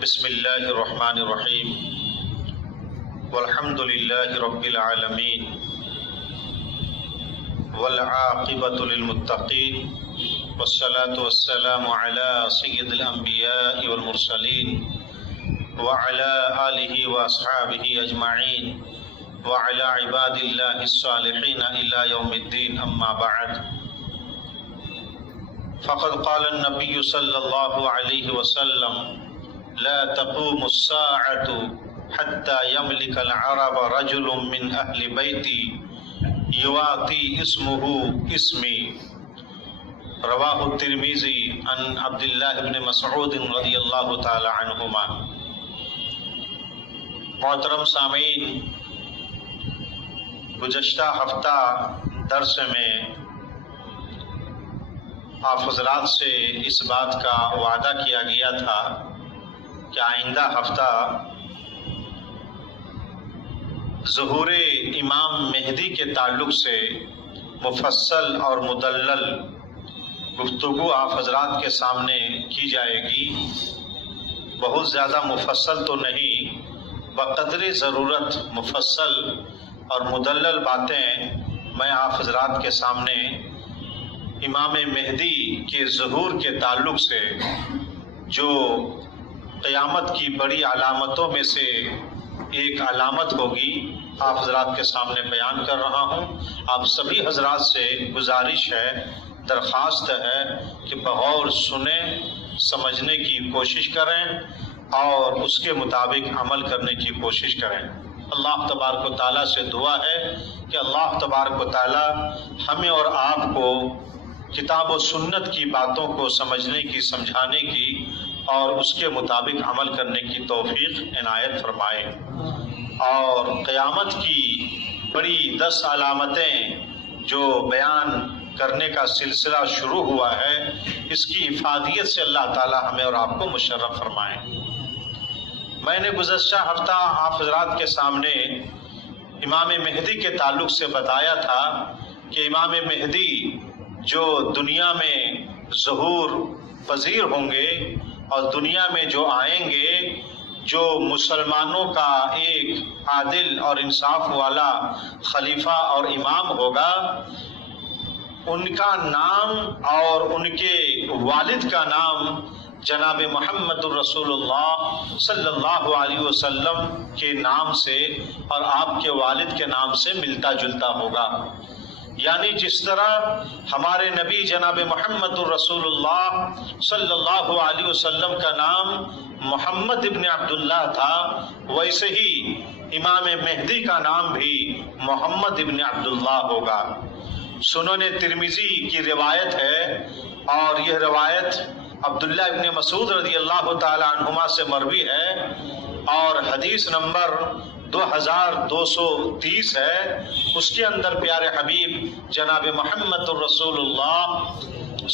بسم اللہ الرحمن الرحیم والحمد للہ رب العالمین والعاقبۃ للمتقین والصلاة والسلام علی سید الانبیاء والمرسلین وعلی آلہ واصحابہ اجمعین وعلی عباد اللہ الصالحین الی یوم الدین، اما بعد فقد قال النبی صلی اللہ علیہ وسلم لا تقوم الساعة حتى يملك العرب رجل من أهل بيتي يواطي اسمه اسمي، رواہ الترمذی عن عبد اللہ بن مسعود رضی اللہ تعالی عنہما۔ محترم سامعین، گزشتہ ہفتہ درس میں آپ حضرات سے اس بات کا وعدہ کیا گیا تھا کہ آئندہ ہفتہ ظہور امام مہدی کے تعلق سے مفصل اور مدلل گفتگو آپ حضرات کے سامنے کی جائے گی۔ بہت زیادہ مفصل تو نہیں، بقدر ضرورت مفصل اور مدلل باتیں میں آپ حضرات کے سامنے امام مہدی کے ظہور کے تعلق سے، جو قیامت کی بڑی علامتوں میں سے ایک علامت ہوگی، آپ حضرات کے سامنے بیان کر رہا ہوں۔ آپ سبھی حضرات سے گزارش ہے، درخواست ہے کہ بغور سنیں، سمجھنے کی کوشش کریں اور اس کے مطابق عمل کرنے کی کوشش کریں۔ اللہ تبارک و تعالیٰ سے دعا ہے کہ اللہ تبارک و تعالیٰ ہمیں اور آپ کو کتاب و سنت کی باتوں کو سمجھنے کی، سمجھانے کی اور اس کے مطابق عمل کرنے کی توفیق عنایت فرمائے، اور قیامت کی بڑی 10 علامتیں جو بیان کرنے کا سلسلہ شروع ہوا ہے، اس کی افادیت سے اللہ تعالی ہمیں اور آپ کو مشرف فرمائے۔ میں نے گزشتہ ہفتہ آپ حضرات کے سامنے امام مہدی کے تعلق سے بتایا تھا کہ امام مہدی جو دنیا میں ظہور پذیر ہوں گے اور دنیا میں جو آئیں گے، جو مسلمانوں کا ایک عادل اور انصاف والا خلیفہ اور امام ہوگا، ان کا نام اور ان کے والد کا نام جناب محمد الرسول اللہ صلی اللہ علیہ وسلم کے نام سے اور آپ کے والد کے نام سے ملتا جلتا ہوگا۔ یعنی جس طرح ہمارے نبی جناب محمد الرسول اللہ صلی اللہ علیہ وسلم کا نام محمد ابن عبداللہ تھا، ویسے ہی امام مہدی کا نام بھی محمد ابن عبداللہ ہوگا۔ سنن ترمذی کی روایت ہے، اور یہ روایت عبداللہ ابن مسعود رضی اللہ تعالی عنہما سے مروی ہے، اور حدیث نمبر 2230 ہے۔ اس کے اندر پیارے حبیب جناب محمد الرسول اللہ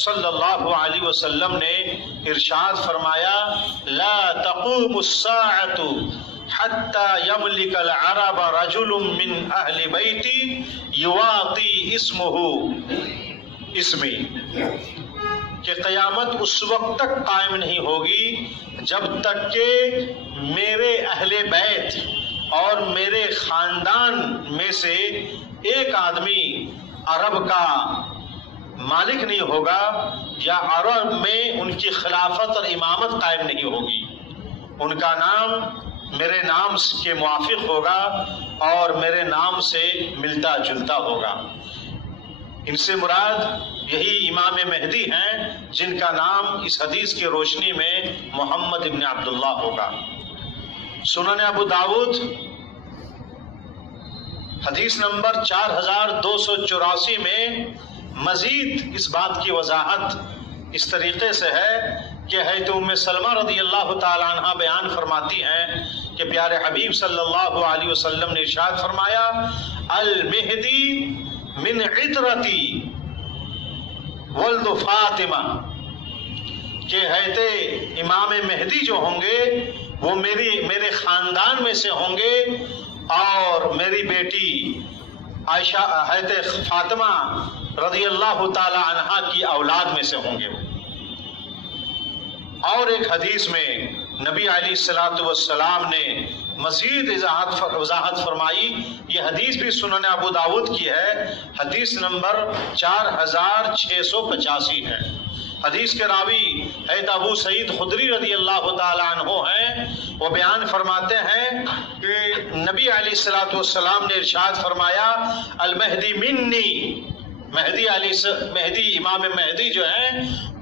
صلی اللہ علیہ وسلم نے ارشاد فرمایا، لا تقوم الساعة حتى يملك العرب رجل من اہل بیتی یواطی اسمہ اسمی، کہ قیامت اس وقت تک قائم نہیں ہوگی جب تک کہ میرے اہل بیت اور میرے خاندان میں سے ایک آدمی عرب کا مالک نہیں ہوگا، یا عرب میں ان کی خلافت اور امامت قائم نہیں ہوگی۔ ان کا نام میرے نام کے موافق ہوگا اور میرے نام سے ملتا جلتا ہوگا۔ ان سے مراد یہی امام مہدی ہیں، جن کا نام اس حدیث کی روشنی میں محمد ابن عبداللہ ہوگا۔ سنن ابو داؤد حدیث نمبر 4284 میں مزید اس بات کی وضاحت اس طریقے سے ہے کہ حضرت ام سلمہ رضی اللہ تعالی عنہ بیان فرماتی ہیں کہ پیارے حبیب صلی اللہ علیہ وسلم نے ارشاد فرمایا، المہدی من عطرتی ولد فاطمہ، کہ حضرت امام مہدی جو ہوں گے وہ میرے خاندان میں سے ہوں گے، اور میری بیٹی عائشہ حضرت فاطمہ رضی اللہ تعالی عنہا کی اولاد میں سے ہوں گے۔ اور ایک حدیث میں نبی علیہ الصلوۃ والسلام نے مزید وضاحت فرمائی. یہ حدیث بھی سنن ابو داؤد کی ہے، حدیث نمبر 4685 ہے. حدیث کے راوی حضرت ابو سعید خدری رضی اللہ تعالیٰ عنہ ہیں. وہ بیان فرماتے ہیں کہ نبی علیہ الصلوۃ والسلام نے ارشاد فرمایا المہدی منی، مہدی امام مہدی جو ہیں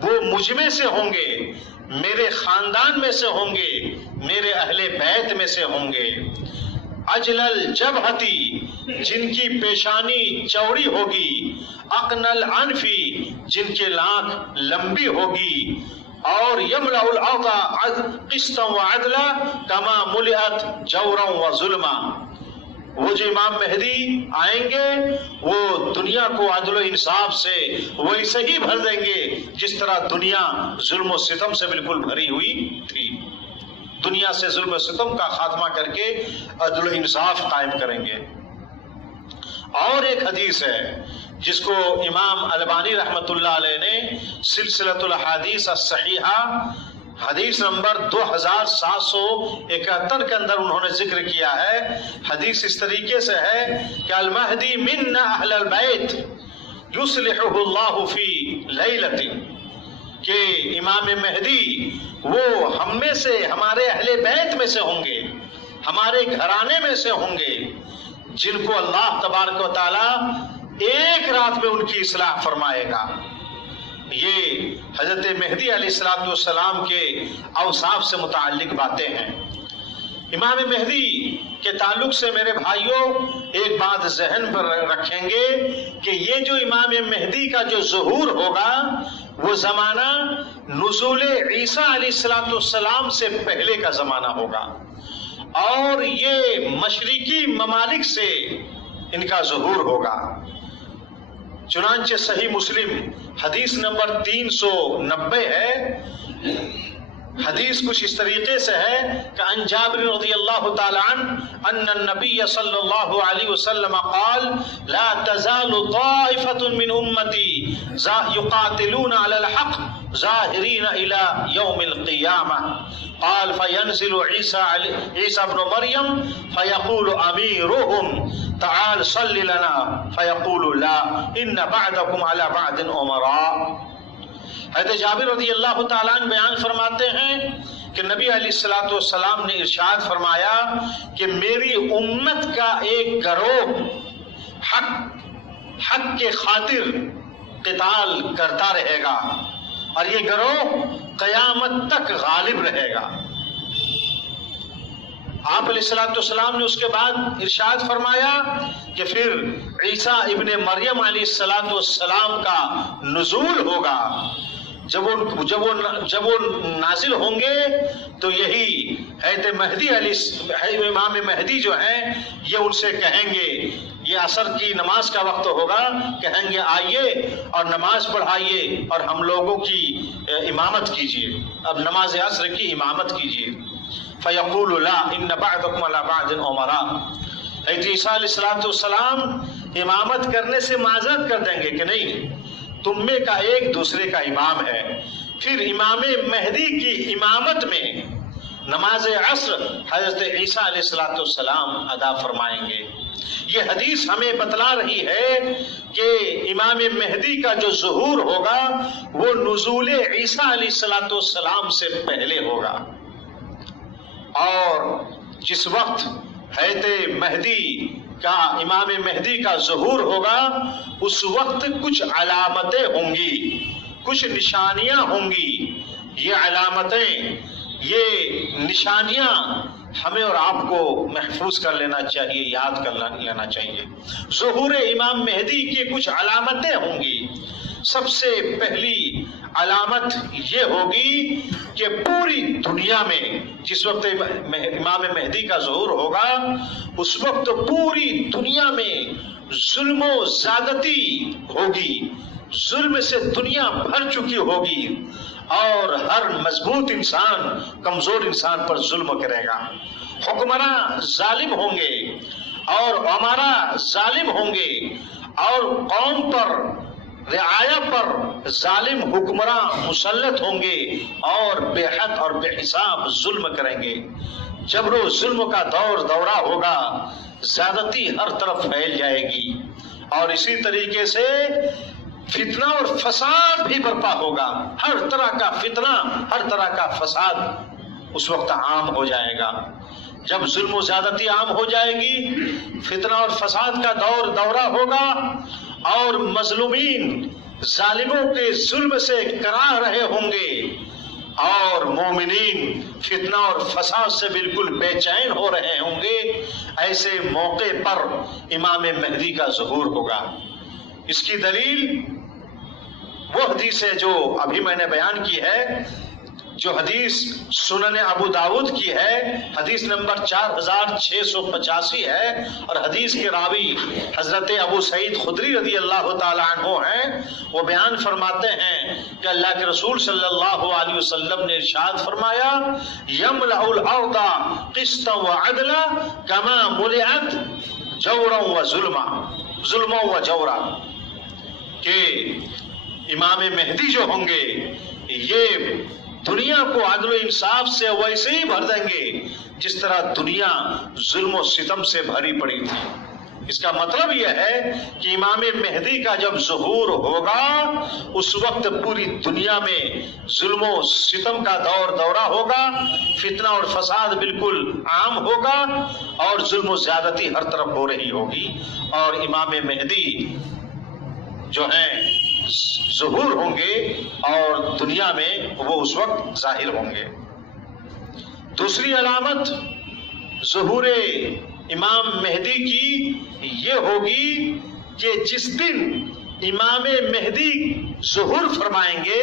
وہ مجھ میں سے ہوں گے، میرے خاندان میں سے ہوں گے، میرے اہل بیت میں سے ہوں گے. اجلل جبہتی، جن کی پیشانی چوڑی ہوگی، اقنل عنفی، جن کے لانک لمبی ہوگی، اور یملأ الارض قسطا وعدلا کما ملئت جورا وظلما. وہ جو امام مہدی آئیں گے وہ دنیا کو عدل و انصاف سے ویسے ہی بھر دیں گے جس طرح دنیا ظلم و ستم سے بالکل بھری ہوئی تھی. دنیا سے ظلم و ستم کا خاتمہ کر کے عدل و انصاف قائم کریں گے. اور ایک حدیث ہے جس کو امام البانی رحمۃ اللہ علیہ نے سلسلۃ الاحادیث الصحیحہ حدیث نمبر 2771 کے اندر انہوں نے ذکر کیا ہے. حدیث اس طریقے سے ہے کہ المہدی من اہل البیت یصلحہ اللہ فی لیلۃ، کہ امام مہدی وہ ہم میں سے، ہمارے اہل بیت میں سے ہوں گے، ہمارے گھرانے میں سے ہوں گے، جن کو اللہ تبارک و تعالی ایک رات میں ان کی اصلاح فرمائے گا. یہ حضرت مہدی علیہ الصلوۃ والسلام کے اوصاف سے متعلق باتیں ہیں. امام مہدی کے تعلق سے میرے بھائیوں ایک بات ذہن پر رکھیں گے کہ یہ جو امام مہدی کا جو ظہور ہوگا وہ زمانہ نزول عیسیٰ علیہ الصلوۃ والسلام سے پہلے کا زمانہ ہوگا، اور یہ مشرقی ممالک سے ان کا ظہور ہوگا. چنانچہ صحیح مسلم حدیث نمبر 390 ہے. حدیث کچھ اس طریقے سے ہے کہ عن جابر رضی اللہ تعالی عنہ ان النبی صلی اللہ علیہ وسلم قال لا تزال طائفة من امتی يقاتلون على الحق ظاہرین الى یوم القیامہ. قال فینزل عیسیٰ ابن مریم فیقول امیرهم تعال صل لنا فیقول لا ان بعدکم على بعد امراء. حضرت جابر رضی اللہ تعالیٰ عنہ بیان فرماتے ہیں کہ نبی علیہ الصلوۃ والسلام نے ارشاد فرمایا کہ میری امت کا ایک گروہ حق کے خاطر قتال کرتا رہے گا، اور یہ گروہ قیامت تک غالب رہے گا. آپ علیہ الصلوۃ والسلام نے اس کے بعد ارشاد فرمایا کہ پھر عیسیٰ ابن مریم علیہ الصلوۃ والسلام کا نزول ہوگا. جب وہ نازل ہوں گے تو یہی حضرت مہدی امام مہدی جو ہیں یہ ان سے کہیں گے، یہ عصر کی نماز کا وقت ہوگا، کہیں گے آئیے اور نماز پڑھائیے اور ہم لوگوں کی امامت کیجیے، اب نماز عصر کی امامت کیجیے. فیقول لا ان بعدکم علی بعد امراء. حضرت عیسیٰ علیہ السلام امامت کرنے سے معذرت کر دیں گے کہ نہیں، تم میں کا ایک دوسرے کا امام ہے. پھر امام مہدی کی امامت میں نماز عصر حضرت عیسیٰ علیہ السلام ادا فرمائیں گے. یہ حدیث ہمیں بتلا رہی ہے کہ امام مہدی کا جو ظہور ہوگا وہ نزول عیسیٰ علیہ السلام سے پہلے ہوگا، اور جس وقت حضرت مہدی کا امام مہدی کا ظہور ہوگا اس وقت کچھ علامتیں ہوں گی، کچھ نشانیاں ہوں گی. یہ علامتیں، یہ نشانیاں ہمیں اور آپ کو محفوظ کر لینا چاہیے، یاد کر لینا چاہیے. ظہور امام مہدی کی کچھ علامتیں ہوں گی. سب سے پہلی علامت یہ ہوگی کہ پوری دنیا میں جس وقت امام مہدی کا ظہور ہوگا اس وقت پوری دنیا میں ظلم و زیادتی ہوگی، ظلم سے دنیا بھر چکی ہوگی، اور ہر مضبوط انسان کمزور انسان پر ظلم کرے گا. حکمراں ظالم ہوں گے اور امراء ظالم ہوں گے، اور قوم پر رعایا پر ظالم حکمراں مسلط ہوں گے اور بے حد اور بے حساب ظلم کریں گے. جبر و ظلم کا دورہ ہوگا، زیادتی ہر طرف پھیل جائے گی، اور اسی طریقے سے فتنہ اور فساد بھی برپا ہوگا. ہر طرح کا فتنہ، ہر طرح کا فساد اس وقت عام ہو جائے گا. جب ظلم و زیادتی عام ہو جائے گی، فتنہ اور فساد کا دورہ ہوگا، اور مظلومین ظالموں کے ظلم سے کراہ رہے ہوں گے، اور مومنین فتنہ اور فساد سے بالکل بے چین ہو رہے ہوں گے. ایسے موقع پر امام مہدی کا ظہور ہوگا. اس کی دلیل وہ حدیث ہے جو ابھی میں نے بیان کی ہے، جو حدیث سنن ابو داؤد کی ہے، حدیث نمبر 4685 ہے، اور حدیث کے راوی حضرت ابو سعید خدری رضی اللہ تعالی عنہ ہیں. وہ بیان فرماتے ہیں کہ اللہ کے رسول صلی اللہ علیہ وسلم نے ارشاد فرمایا، یملأ الارض قسطا وعدلا کما ملئت جورا وظلما، ظلما وجورا، کہ امام مہدی جو ہوں گے یہ دنیا کو عدل و انصاف سے ویسے ہی بھر دیں گے جس طرح دنیا ظلم و ستم سے بھری پڑی تھی. اس کا مطلب یہ ہے کہ امام مہدی کا جب ظہور ہوگا اس وقت پوری دنیا میں ظلم و ستم کا دورہ ہوگا، فتنہ اور فساد بالکل عام ہوگا، اور ظلم و زیادتی ہر طرف ہو رہی ہوگی، اور امام مہدی جو ہیں ظہور ہوں گے اور دنیا میں وہ اس وقت ظاہر ہوں گے. دوسری علامت ظہور امام مہدی کی یہ ہوگی کہ جس دن امام مہدی ظہور فرمائیں گے،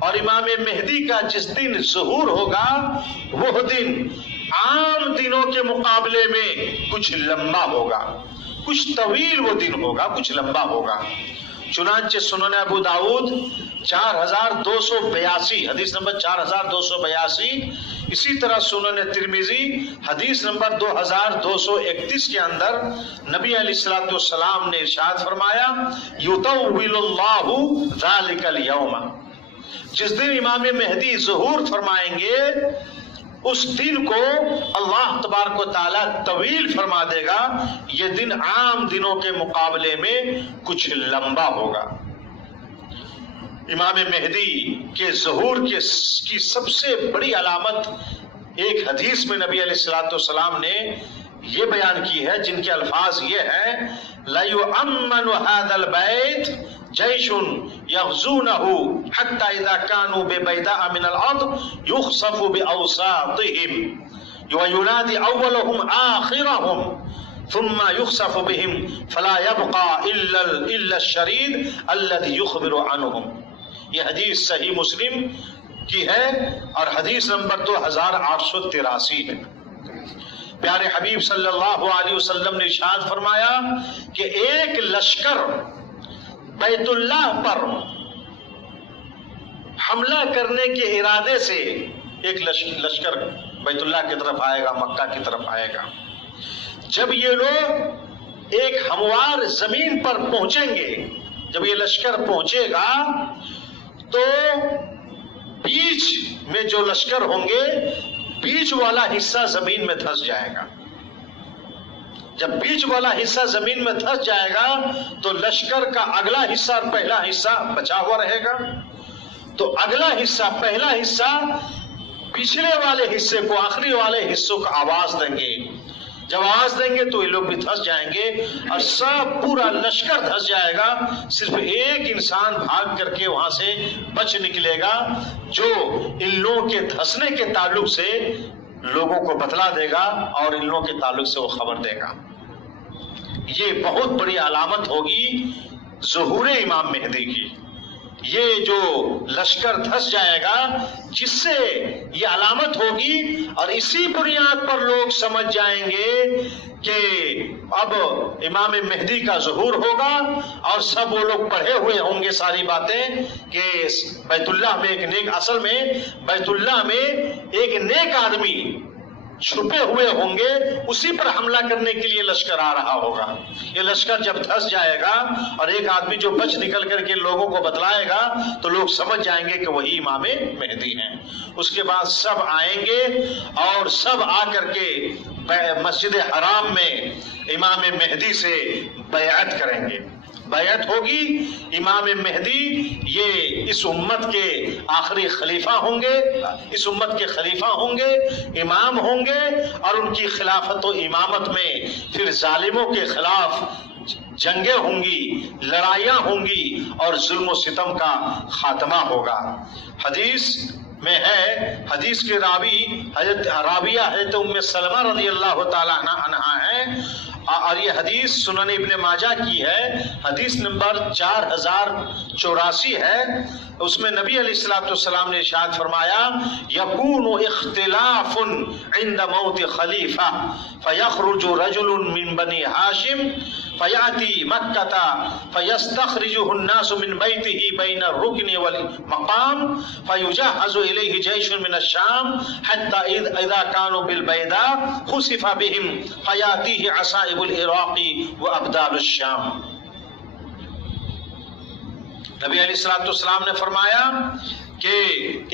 اور امام مہدی کا جس دن ظہور ہوگا وہ دن عام دنوں کے مقابلے میں کچھ لمبا ہوگا، کچھ طویل وہ دن ہوگا، کچھ لمبا ہوگا. چنانچہ سنن ابو داؤد 4282 حدیث نمبر 4282، اسی طرح سنن ترمذی حدیث نمبر 2231 کے اندر نبی علیہ الصلوۃ والسلام نے ارشاد فرمایا، یطول اللہ ذلک اليوم، جس دن امام مہدی ظہور فرمائیں گے اس دن کو اللہ تبارک و تعالیٰ طویل فرما دے گا. یہ دن عام دنوں کے مقابلے میں کچھ لمبا ہوگا. امام مہدی کے ظہور کی سب سے بڑی علامت ایک حدیث میں نبی علیہ الصلوۃ والسلام نے یہ بیان کی ہے، جن کے الفاظ یہ ہیں، لَيُؤَمَّنُ هَذَا الْبَيْتِ جَيْشٌ يَغْزُونَهُ حَتَّى إِذَا كَانُوا بِبَيْدَاءَ مِنَ الْأَرْضِ يُخْسَفُ بِأَوْسَاطِهِمْ وَيُنَادِي أَوَّلُهُمْ آخِرَهُمْ ثُمَّ يُخْسَفُ بِهِمْ فَلَا يَبْقَى إِلَّا الشَّرِيدُ الَّذِي يُخْبِرُ عَنْهُمْ. یہ حدیث صحیح مسلم کی ہے اور حدیث نمبر 2883 ہے. پیارے حبیب صلی اللہ علیہ وسلم نے ارشاد فرمایا کہ ایک لشکر بیت اللہ پر حملہ کرنے کے ارادے سے ایک لشکر بیت اللہ کی طرف آئے گا، مکہ کی طرف آئے گا. جب یہ لوگ ایک ہموار زمین پر پہنچیں گے، جب یہ لشکر پہنچے گا تو بیچ میں جو لشکر ہوں گے بیچ والا حصہ زمین میں دھس جائے گا. جب بیچ والا حصہ زمین میں دھس جائے گا تو لشکر کا اگلا حصہ اور پہلا حصہ بچا ہوا رہے گا. تو اگلا حصہ، پہلا حصہ پچھلے والے حصے کو، آخری والے حصوں کو آواز دیں گے. جب آواز دیں گے تو یہ لوگ بھی دھس جائیں گے اور سب پورا لشکر دھس جائے گا. صرف ایک انسان بھاگ کر کے وہاں سے بچ نکلے گا جو ان لوگوں کے دھسنے کے تعلق سے لوگوں کو بتلا دے گا اور ان لوگوں کے تعلق سے وہ خبر دے گا. یہ بہت بڑی علامت ہوگی ظہور امام مہدی کی. یہ جو لشکر دھس جائے گا جس سے یہ علامت ہوگی، اور اسی بنیاد پر لوگ سمجھ جائیں گے کہ اب امام مہدی کا ظہور ہوگا، اور سب وہ لوگ پڑھے ہوئے ہوں گے ساری باتیں کہ بیت اللہ میں ایک نیک، اصل میں بیت اللہ میں ایک نیک آدمی چھپے ہوئے ہوں گے اسی پر حملہ کرنے کے لیے لشکر آ رہا ہوگا. یہ لشکر جب دھس جائے گا اور ایک آدمی جو بچ نکل کر کے لوگوں کو بتلائے گا تو لوگ سمجھ جائیں گے کہ وہی امام مہدی ہیں. اس کے بعد سب آئیں گے اور سب آ کر کے مسجد حرام میں امام مہدی سے بیعت کریں گے. بیعت ہوگی. امام مہدی یہ اس امت کے آخری خلیفہ ہوں گے, اس امت کے خلیفہ ہوں گے, امام ہوں گے, اور ان کی خلافت و امامت میں پھر ظالموں کے خلاف جنگیں ہوں گی, لڑائیاں ہوں گی اور ظلم و ستم کا خاتمہ ہوگا. حدیث میں ہے, حدیث کے راوی حضرت ام سلمہ رضی اللہ تعالی عنہا ہیں, اور یہ حدیث سنن ابن ماجہ کی ہے, حدیث نمبر 4084 ہے. اس میں نبی علیہ الصلوۃ والسلام نے ارشاد فرمایا یکون اختلاف عند موت خلیفہ فیخرج رجل من بنی ہاشم فیاتی مکہ فیستخرجہ الناس من بیتہ بین الرکن والمقام فیجہز الیہ جیش من الشام حتی اذا کانوا بالبیداء خسف بہم فیاتیہ عصائب العراق وابدال الشام. نبی علیہ الصلوۃ والسلام نے فرمایا کہ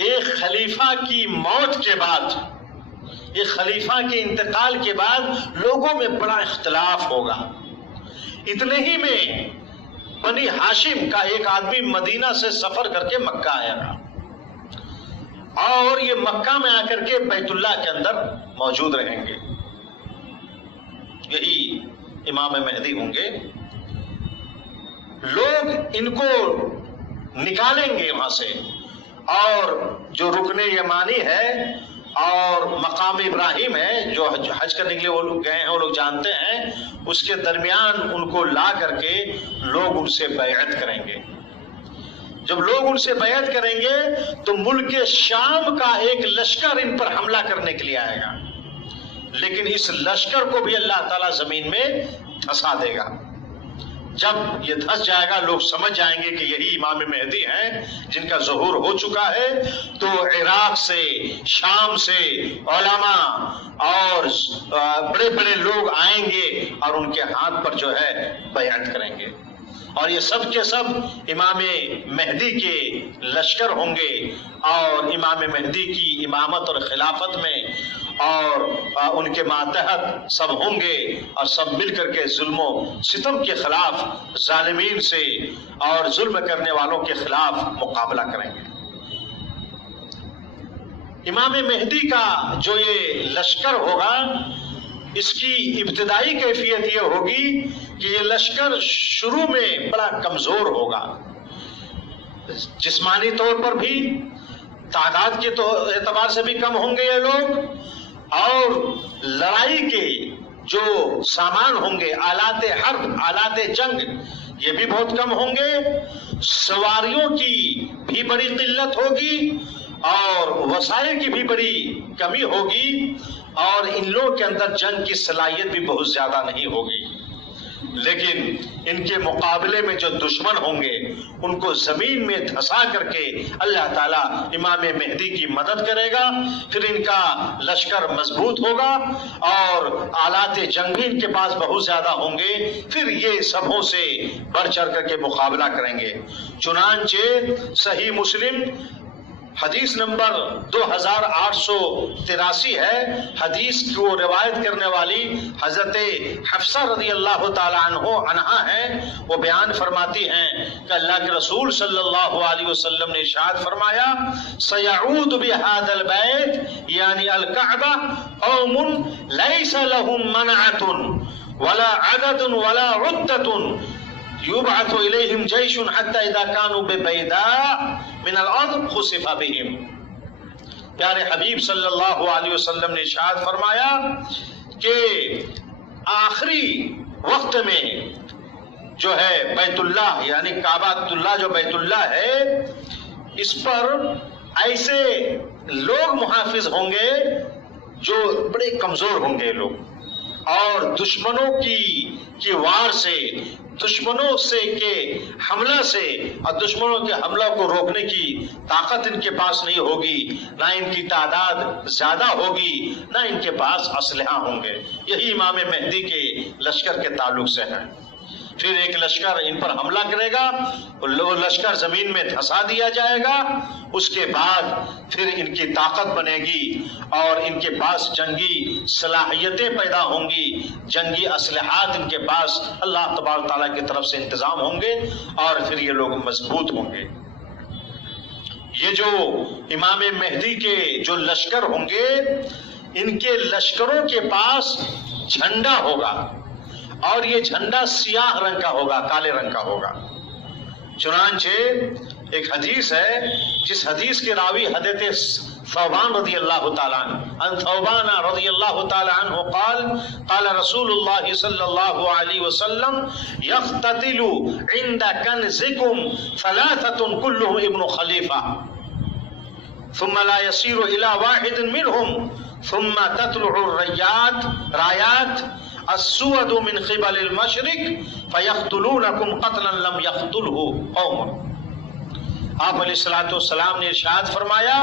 ایک خلیفہ کی موت کے بعد, ایک خلیفہ کے انتقال کے بعد لوگوں میں بڑا اختلاف ہوگا. اتنے ہی میں بنی ہاشم کا ایک آدمی مدینہ سے سفر کر کے مکہ آیا گا, اور یہ مکہ میں آ کر کے بیت اللہ کے اندر موجود رہیں گے. یہی امام مہدی ہوں گے. لوگ ان کو نکالیں گے وہاں سے, اور جو رکن یمانی ہے اور مقام ابراہیم ہے جو حج کرنے کے لیے وہ لوگ گئے ہیں, وہ لوگ جانتے ہیں, اس کے درمیان ان کو لا کر کے لوگ ان سے بیعت کریں گے. جب لوگ ان سے بیعت کریں گے تو ملک شام کا ایک لشکر ان پر حملہ کرنے کے لیے آئے گا, لیکن اس لشکر کو بھی اللہ تعالیٰ زمین میں دھسا دے گا. جب یہ دھس جائے گا لوگ سمجھ جائیں گے کہ یہی امام مہدی ہیں جن کا ظہور ہو چکا ہے. تو عراق سے, شام سے علماء اور بڑے بڑے لوگ آئیں گے اور ان کے ہاتھ پر جو ہے بیعت کریں گے, اور یہ سب کے سب امام مہدی کے لشکر ہوں گے, اور امام مہدی کی امامت اور خلافت میں اور ان کے ماتحت سب ہوں گے, اور سب مل کر کے ظلم و ستم کے خلاف, ظالمین سے اور ظلم کرنے والوں کے خلاف مقابلہ کریں گے. امام مہدی کا جو یہ لشکر ہوگا اس کی ابتدائی کیفیت یہ ہوگی کہ یہ لشکر شروع میں بڑا کمزور ہوگا, جسمانی طور پر بھی, تعداد کے اعتبار سے بھی کم ہوں گے یہ لوگ, اور لڑائی کے جو سامان ہوں گے, آلات حرب, آلات جنگ, یہ بھی بہت کم ہوں گے. سواریوں کی بھی بڑی قلت ہوگی اور وسائل کی بھی بڑی کمی ہوگی, اور ان لوگوں کے اندر جنگ کی صلاحیت بھی بہت زیادہ نہیں ہوگی. لیکن ان کے مقابلے میں جو دشمن ہوں گے ان کو زمین میں دھسا کر کے اللہ تعالیٰ امام مہدی کی مدد کرے گا. پھر ان کا لشکر مضبوط ہوگا اور آلات جنگ بھی ان کے پاس بہت زیادہ ہوں گے. پھر یہ سبوں سے بڑھ چڑھ کر کے مقابلہ کریں گے. چنانچہ صحیح مسلم حدیث نمبر 2883 ہے. حدیث کو روایت کرنے والی حضرت حفصہ رضی اللہ تعالی عنہا ہیں. وہ بیان فرماتی ہیں کہ اللہ کے رسول صلی اللہ علیہ وسلم نے ارشاد فرمایا سیعود بہذا البیت یعنی الکعبہ قوم لیس لهم منعۃ ولا عدد ولا عدۃ یبعث الیہم جیش حتی اذا کانوا ببیداء من الارض خسف بہم. پیارے حبیب صلی اللہ علیہ وسلم نے ارشاد فرمایا کہ آخری وقت میں جو ہے بیت اللہ یعنی کعبہ اللہ جو بیت اللہ ہے اس پر ایسے لوگ محافظ ہوں گے جو بڑے کمزور ہوں گے لوگ, اور دشمنوں کی وار سے دشمنوں سے کے حملہ سے اور دشمنوں کے حملہ کو روکنے کی طاقت ان کے پاس نہیں ہوگی، نہ ان کی تعداد زیادہ ہوگی، نہ ان کے پاس اسلحہ ہوں گے۔ یہی امام مہدی کے لشکر کے تعلق سے ہے۔ پھر ایک لشکر ان پر حملہ کرے گا، وہ لشکر زمین میں دھسا دیا جائے گا، اس کے بعد پھر ان کی طاقت بنے گی اور ان کے پاس جنگی صلاحیتیں پیدا ہوں گی، جنگی اسلحات ان کے پاس اللہ تبارک تعالیٰ کی طرف سے انتظام ہوں گے اور پھر یہ لوگ مضبوط ہوں گے۔ یہ جو امام مہدی کے جو لشکر ہوں گے، ان کے لشکروں کے پاس جھنڈا ہوگا اور یہ جھنڈا سیاہ رنگ کا ہوگا، کالے رنگ کا ہوگا۔ چنانچہ ایک حدیث ہے جس حدیث کے راوی حضرت ثوبان رضی اللہ تعالیٰ عنہ، ان ثوبان رضی اللہ تعالیٰ عنہ قال قال رسول اللہ صلی اللہ علیہ وسلم یقتتل عند کنزکم ثلاثة كلهم ابن خلیفہ ثم لا يصير الى واحد منهم ثم تطلع الرايات السود من قبل المشرق فيقتلونكم قتلا لم يقتله قوم۔ آپ علیہ الصلوۃ والسلام نے ارشاد فرمایا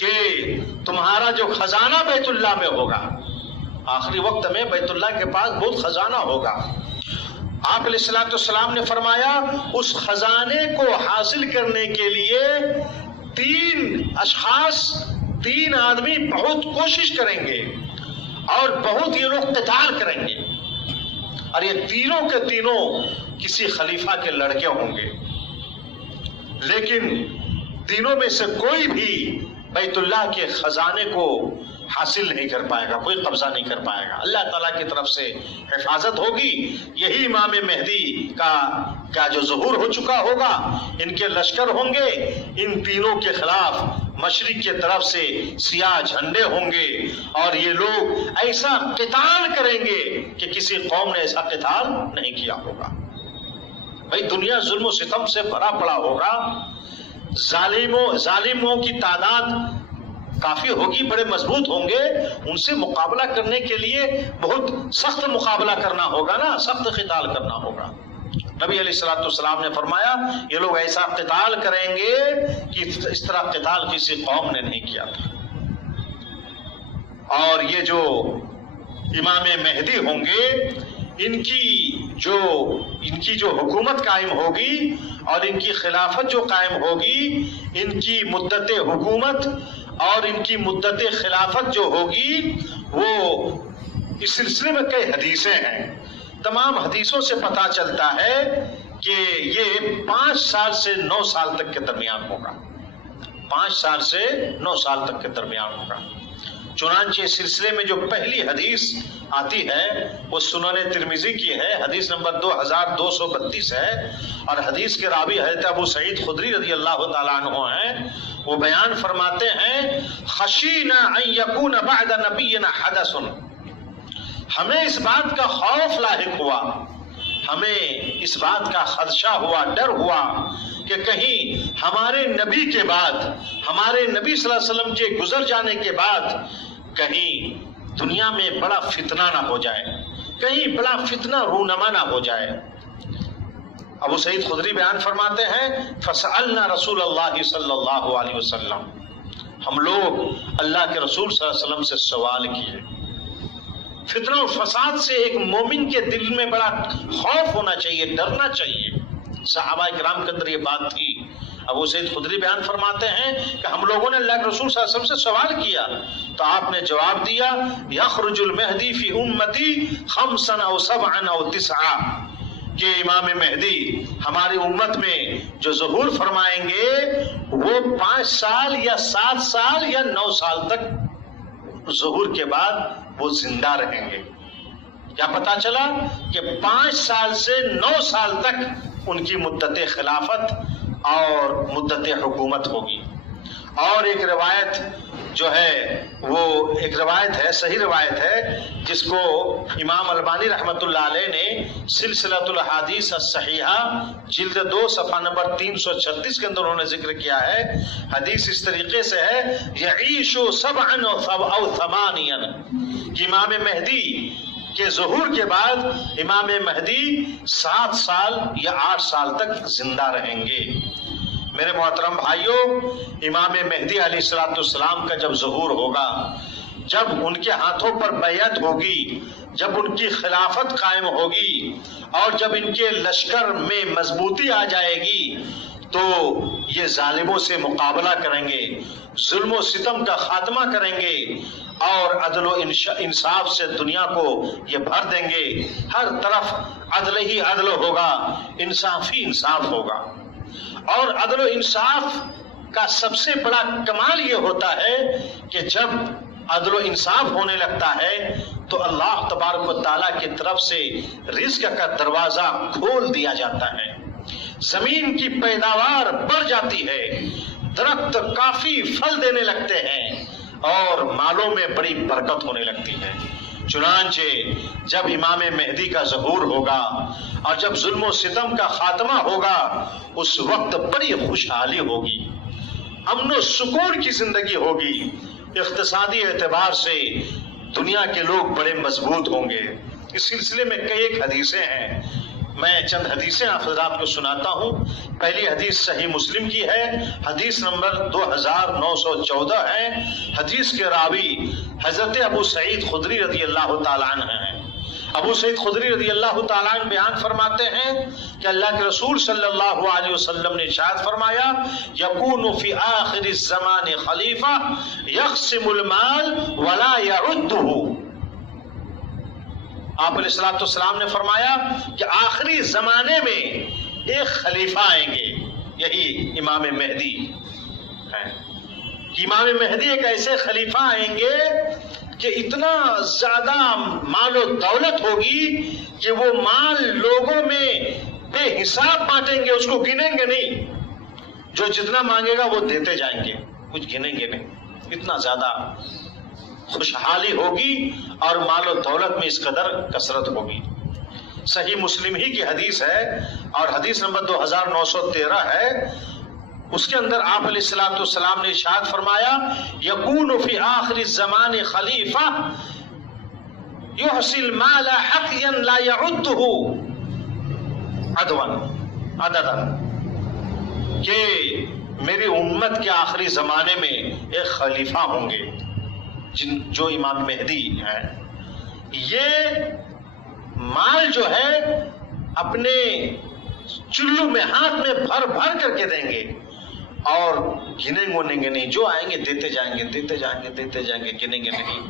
کہ تمہارا جو خزانہ بیت اللہ میں ہوگا، آخری وقت میں بیت اللہ کے پاس بہت خزانہ ہوگا، آپ علیہ الصلوۃ والسلام نے فرمایا اس خزانے کو حاصل کرنے کے لیے تین آدمی بہت کوشش کریں گے اور بہت یہ لوگ قتال کریں گے، اور یہ تینوں کے تینوں کسی خلیفہ کے لڑکے ہوں گے، لیکن تینوں میں سے کوئی بھی بیت اللہ کے خزانے کو حاصل نہیں کر پائے گا، کوئی قبضہ نہیں کر پائے گا، اللہ تعالیٰ کی طرف سے حفاظت ہوگی۔ یہی امام مہدی کا جو ظہور ہو چکا ہوگا، ان کے لشکر ہوں گے، ان تینوں کے خلاف مشرق کے طرف سے سیاہ جھنڈے ہوں گے اور یہ لوگ ایسا قتال کریں گے کہ کسی قوم نے ایسا قتال نہیں کیا ہوگا۔ بھائی دنیا ظلم و ستم سے بھرا پڑا ہوگا، ظالموں کی تعداد کافی ہوگی، بڑے مضبوط ہوں گے، ان سے مقابلہ کرنے کے لیے بہت سخت مقابلہ کرنا ہوگا نا، سخت قتال کرنا ہوگا۔ نبی علیہ الصلوۃ والسلام نے فرمایا یہ لوگ ایسا قتال کریں گے کہ اس طرح قتال کسی قوم نے نہیں کیا تھا۔ اور یہ جو امام مہدی ہوں گے، ان کی جو حکومت قائم ہوگی اور ان کی خلافت جو قائم ہوگی، ان کی مدت حکومت اور ان کی مدت خلافت جو ہوگی، وہ اس سلسلے میں کئی حدیثیں ہیں۔ تمام حدیثوں سے پتہ چلتا ہے کہ یہ 5 سال سے 9 سال تک کے درمیان ہوگا، 5 سال سے 9 سال تک کے درمیان ہوگا۔ چنانچہ اس سلسلے میں جو پہلی حدیث آتی ہے وہ سنن ترمذی کی ہے، حدیث نمبر 2232 ہے، اور حدیث کے راوی حضرت ابو سعید خدری رضی اللہ تعالیٰ عنہ ہیں۔ وہ بیان فرماتے ہیں خشینا ان یکون بعد نبینا حدث، ہمیں اس بات کا خوف لاحق ہوا، ہمیں اس بات کا خدشہ ہوا، ڈر ہوا کہ کہیں ہمارے نبی کے بعد، ہمارے نبی صلی اللہ علیہ وسلم کے گزر جانے کے بعد کہیں دنیا میں بڑا فتنہ نہ ہو جائے، کہیں بڑا فتنہ رونما نہ ہو جائے۔ ابو سعید خدری بیان فرماتے ہیں فسألنا رسول اللہ صلی اللہ علیہ وسلم، ہم لوگ اللہ کے رسول صلی اللہ علیہ وسلم سے سوال کیے۔ فتنہ و فساد سے ایک مومن کے دل میں بڑا خوف ہونا چاہیے، ڈرنا چاہیے۔ صحابہ کرام کے اندر یہ بات تھی۔ ابو سعید خدری بیان فرماتے ہیں کہ ہم لوگوں نے اللہ کے رسول صلی اللہ علیہ وسلم سے سوال کیا تو آپ نے جواب دیا یخرج المہدی فی امتی 5 او 7 او 9، کہ امام مہدی ہماری امت میں جو ظہور فرمائیں گے وہ 5 سال یا 7 سال یا 9 سال تک ظہور کے بعد وہ زندہ رہیں گے۔ کیا پتا چلا کہ 5 سال سے 9 سال تک ان کی مدت خلافت اور مدت حکومت ہوگی۔ اور ایک روایت جو ہے وہ ایک روایت ہے، صحیح روایت ہے، جس کو امام البانی رحمۃ اللہ علیہ نے سلسلۃ الاحادیث الصحیحہ جلد 2 صفحہ نمبر 336 کے اندر انہوں نے ذکر کیا ہے۔ حدیث اس طریقے سے ہے یعیش 7 او 8 کہ امام مہدی کہ ظہور کے بعد امام مہدی 7 سال یا 8 سال تک زندہ رہیں گے۔ میرے محترم بھائیوں، امام مہدی علیہ السلام کا جب ظہور ہوگا، جب ان کے ہاتھوں پر بیعت ہوگی، جب ان کی خلافت قائم ہوگی اور جب ان کے لشکر میں مضبوطی آ جائے گی تو یہ ظالموں سے مقابلہ کریں گے، ظلم و ستم کا خاتمہ کریں گے اور عدل و انصاف سے دنیا کو یہ بھر دیں گے۔ ہر طرف عدل ہی عدل ہوگا، انصاف ہی انصاف ہوگا۔ اور عدل و انصاف کا سب سے بڑا کمال یہ ہوتا ہے کہ جب عدل و انصاف ہونے لگتا ہے تو اللہ تبارک و تعالیٰ کی طرف سے رزق کا دروازہ کھول دیا جاتا ہے، زمین کی پیداوار بڑھ جاتی ہے، درخت کافی پھل دینے لگتے ہیں اور مالوں میں بڑی برکت ہونے لگتی ہے۔ چنانچہ جب امام مہدی کا ظہور ہوگا اور جب ظلم و ستم کا خاتمہ ہوگا، اس وقت بڑی خوشحالی ہوگی، امن و سکون کی زندگی ہوگی، اقتصادی اعتبار سے دنیا کے لوگ بڑے مضبوط ہوں گے۔ اس سلسلے میں کئی ایک حدیثیں ہیں، میں چند حدیثیں آپ حضرات کو سناتا ہوں۔ پہلی حدیث صحیح مسلم کی ہے، حدیث نمبر 2914 ہے۔ حدیث کے راوی حضرت ابو سعید خدری رضی اللہ تعالیٰ عنہ ہیں۔ ابو سعید خدری رضی اللہ تعالیٰ عنہ بیان فرماتے ہیں کہ اللہ کے رسول صلی اللہ علیہ وسلم نے ارشاد فرمایا، یکون فی آخر الزمان خلیفہ یقسم المال ولا یعدہ۔ آپ علیہ السلام نے فرمایا کہ آخری زمانے میں ایک خلیفہ آئیں گے، یہی امام مہدی ہے۔ امام مہدی ایک ایسے خلیفہ آئیں گے کہ اتنا زیادہ مال و دولت ہوگی کہ وہ مال لوگوں میں بے حساب بانٹیں گے، اس کو گنیں گے نہیں، جو جتنا مانگے گا وہ دیتے جائیں گے، کچھ گنیں گے نہیں، اتنا زیادہ خوشحالی ہوگی اور مال و دولت میں اس قدر کثرت ہوگی۔ صحیح مسلم ہی کی حدیث ہے اور حدیث نمبر 2913 ہے۔ اس کے اندر آپ علیہ السلام نے ارشاد فرمایا، یکون فی آخر الزمان خلیفہ یحصی المال حقیا لا یعدہ عددا، کہ میری امت کے آخری زمانے میں ایک خلیفہ ہوں گے جو امام مہدی ہیں۔ یہ مال جو ہے اپنے چلو میں ہاتھ میں بھر بھر کر کے دیں گے اور گنیں گونیں گے نہیں، جو آئیں گے دیتے جائیں گے، دیتے جائیں گے، دیتے جائیں گے، گنیں گے نہیں۔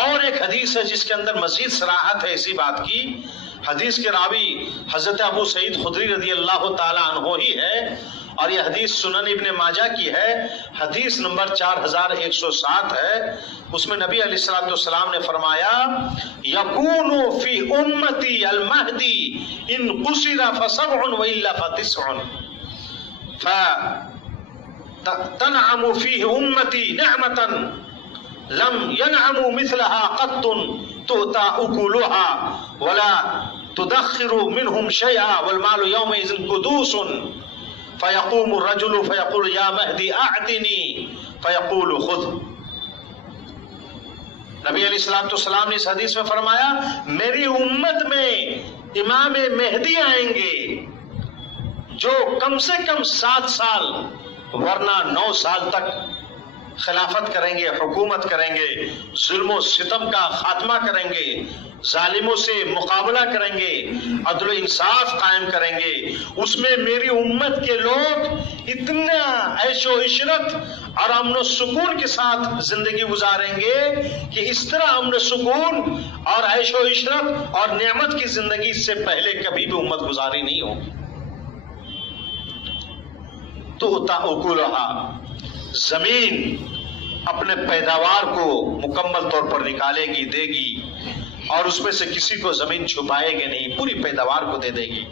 اور ایک حدیث ہے جس کے اندر مزید صراحت ہے اسی بات کی۔ حدیث کے راوی حضرت ابو سعید خدری رضی اللہ تعالی عنہ ہی ہے اور یہ حدیث سنن ابن ماجہ کی ہے، حدیث نمبر 4107 ہے۔ اس میں نبی علیہ السلام نے فرمایا، یکون فی امتی المہدی ان قصر فسبع والا فتسع فتنعم فیہ امتی نعمتا لم ينعم مثلها قط تؤتى اکلها ولا تدخر منهم شيئا والمال يومئذ قدوس فيقوم الرجل فيقول يا مهدي اعطني فيقول خذ۔ نبی علیہ السلام نے اس حدیث میں فرمایا، میری امت میں امام مہدی آئیں گے جو کم سے کم 7 سال ورنہ 9 سال تک خلافت کریں گے، حکومت کریں گے، ظلم و ستم کا خاتمہ کریں گے، ظالموں سے مقابلہ کریں گے، عدل و انصاف قائم کریں گے۔ اس میں میری امت کے لوگ اتنا عیش و عشرت اور امن و سکون کے ساتھ زندگی گزاریں گے کہ اس طرح امن و سکون اور عیش و عشرت اور نعمت کی زندگی سے پہلے کبھی بھی امت گزاری نہیں ہوگی۔ تو اکلھا، زمین اپنے پیداوار کو مکمل طور پر نکالے گی، دے گی، اور اس میں سے کسی کو زمین چھپائے گی نہیں، پوری پیداوار کو دے دے گی۔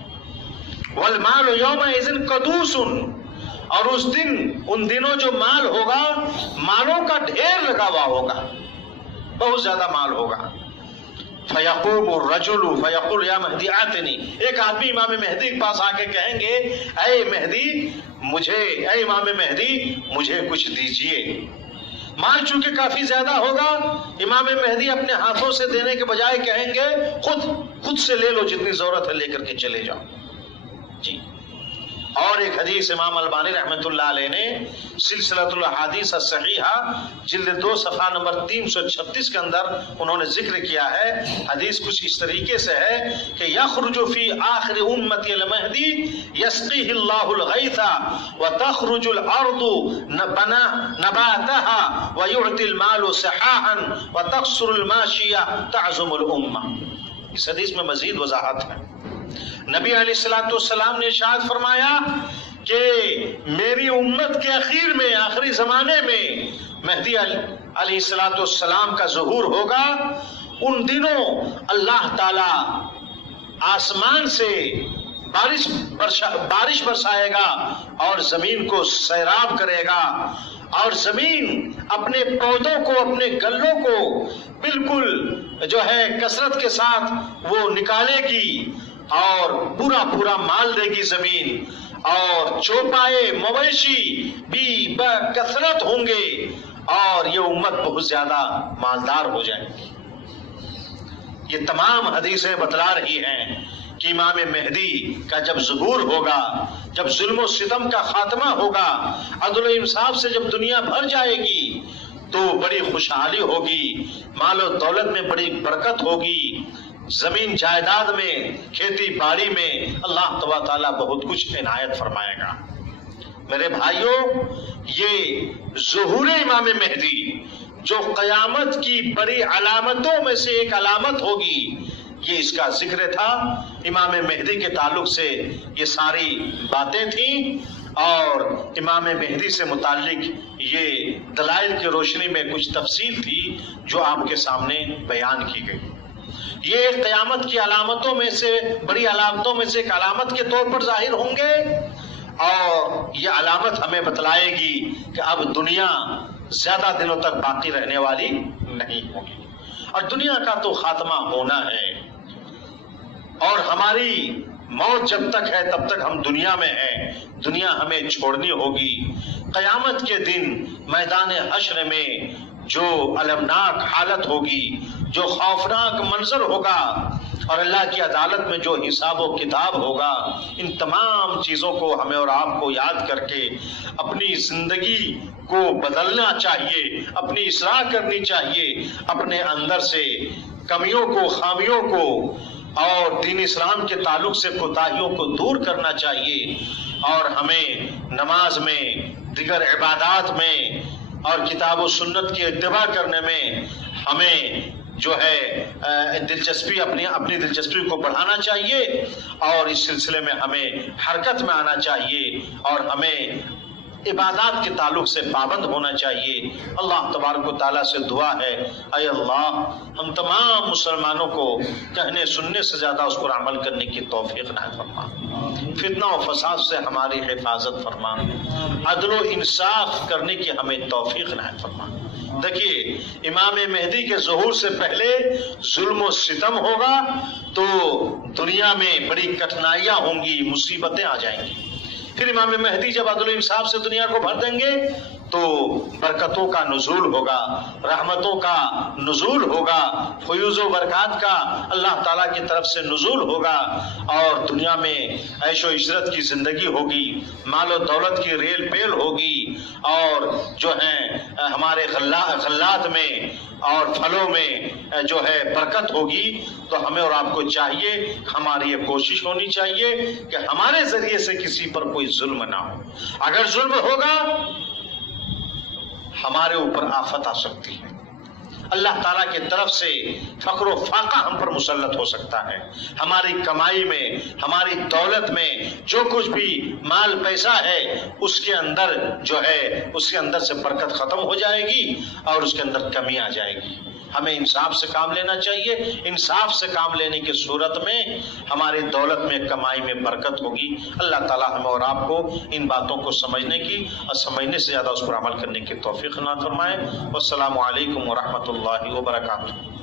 والمال یومئذ قدوس، اور اس دن، ان دنوں جو مال ہوگا، مالوں کا ڈھیر لگا ہوا ہوگا، بہت زیادہ مال ہوگا۔ فیقوم الرجل فیقول یا مہدی آتنی، ایک آدمی امام مہدی کے پاس آ کے کہیں گے، اے مہدی مجھے، اے امام مہدی مجھے کچھ دیجئے۔ مال چونکہ کافی زیادہ ہوگا، امام مہدی اپنے ہاتھوں سے دینے کے بجائے کہیں گے خود سے لے لو، جتنی ضرورت ہے لے کر کے چلے جاؤ جی۔ اور ایک حدیث امام البانی رحمۃ اللہ علیہ نے سلسلۃ الاحادیث الصحیحہ جلد 2 صفحہ نمبر 336 کے اندر انہوں نے ذکر کیا ہے۔ حدیث کچھ اس طریقے سے ہے کہ یخرج فی آخر امتی المہدی یسقیہ اللہ الغیث وتخرج الارض نباتها ویعطی المال صحاحا وتقصر الماشیہ تعظم الامہ۔ اس حدیث میں مزید وضاحت ہے۔ نبی علیہ الصلوۃ والسلام نے ارشاد فرمایا کہ میری امت کے اخیر میں، آخری زمانے میں مہدی علیہ الصلوۃ والسلام کا ظہور ہوگا۔ ان دنوں اللہ تعالی آسمان سے بارش برسائے گا اور زمین کو سیراب کرے گا، اور زمین اپنے پودوں کو، اپنے گلوں کو بالکل جو ہے کثرت کے ساتھ وہ نکالے گی اور پورا پورا مال دے گی زمین، اور چوپائے مویشی بھی بکثرت ہوں گے، اور یہ امت بہت زیادہ مالدار ہو جائے گی۔ یہ تمام حدیثیں بتلا رہی ہیں کہ امام مہدی کا جب ظہور ہوگا، جب ظلم و ستم کا خاتمہ ہوگا، عدل و انصاف سے جب دنیا بھر جائے گی تو بڑی خوشحالی ہوگی، مال و دولت میں بڑی برکت ہوگی، زمین جائیداد میں، کھیتی باڑی میں اللہ تبارک تعالیٰ بہت کچھ عنایت فرمائے گا۔ میرے بھائیوں، یہ ظہور امام مہدی جو قیامت کی بڑی علامتوں میں سے ایک علامت ہوگی، یہ اس کا ذکر تھا۔ امام مہدی کے تعلق سے یہ ساری باتیں تھیں، اور امام مہدی سے متعلق یہ دلائل کی روشنی میں کچھ تفصیل تھی جو آپ کے سامنے بیان کی گئی۔ یہ قیامت کی علامتوں میں سے، بڑی علامتوں میں سے ایک علامت کے طور پر ظاہر ہوں گے، اور یہ علامت ہمیں بتلائے گی کہ اب دنیا زیادہ دنوں تک باقی رہنے والی نہیں ہوگی، اور دنیا کا تو خاتمہ ہونا ہے، اور ہماری موت جب تک ہے تب تک ہم دنیا میں ہیں، دنیا ہمیں چھوڑنی ہوگی۔ قیامت کے دن میدان حشر میں جو المناک حالت ہوگی، جو خوفناک منظر ہوگا، اور اللہ کی عدالت میں جو حساب و کتاب ہوگا، ان تمام چیزوں کو ہمیں اور آپ کو یاد کر کے اپنی زندگی کو بدلنا چاہیے، اپنی اصلاح کرنی چاہیے، اپنے اندر سے کمیوں کو، خامیوں کو اور دین اسلام کے تعلق سے کوتاہیوں کو دور کرنا چاہیے، اور ہمیں نماز میں، دیگر عبادات میں اور کتاب و سنت کی اتباع کرنے میں ہمیں جو ہے دلچسپی، اپنی دلچسپی کو بڑھانا چاہیے، اور اس سلسلے میں ہمیں حرکت میں آنا چاہیے، اور ہمیں عبادات کے تعلق سے پابند ہونا چاہیے۔ اللہ تبارک و تعالیٰ سے دعا ہے، اے اللہ ہم تمام مسلمانوں کو کہنے سننے سے زیادہ اس پر عمل کرنے کی توفیق عنایت فرما، فتنہ و فساد سے ہماری حفاظت فرما، عدل و انصاف کرنے کی ہمیں توفیق عنایت فرما۔ دیکھیے، امام مہدی کے ظہور سے پہلے ظلم و ستم ہوگا تو دنیا میں بڑی کٹھنائیاں ہوں گی، مصیبتیں آ جائیں گی۔ پھر امام مہدی جب عدل و انصاف سے دنیا کو بھر دیں گے تو برکتوں کا نزول ہوگا، رحمتوں کا نزول ہوگا، فیوز و برکات کا اللہ تعالیٰ کی طرف سے نزول ہوگا، اور دنیا میں عیش و عشرت کی زندگی ہوگی، مال و دولت کی ریل پیل ہوگی، اور جو ہیں ہمارے غلات میں اور پھلوں میں جو ہے برکت ہوگی۔ تو ہمیں اور آپ کو چاہیے، ہماری یہ کوشش ہونی چاہیے کہ ہمارے ذریعے سے کسی پر کوئی ظلم نہ ہو۔ اگر ظلم ہوگا ہمارے اوپر آفت آ سکتی ہے، اللہ تعالیٰ کی طرف سے فقر و فاقہ ہم پر مسلط ہو سکتا ہے، ہماری کمائی میں، ہماری دولت میں جو کچھ بھی مال پیسہ ہے اس کے اندر جو ہے اس کے اندر سے برکت ختم ہو جائے گی اور اس کے اندر کمی آ جائے گی۔ ہمیں انصاف سے کام لینا چاہیے، انصاف سے کام لینے کی صورت میں ہماری دولت میں، کمائی میں برکت ہوگی۔ اللہ تعالیٰ ہمیں اور آپ کو ان باتوں کو سمجھنے کی اور سمجھنے سے زیادہ اس پر عمل کرنے کی توفیق عطا فرمائے۔ والسلام علیکم ورحمۃ اللہ وبرکاتہ۔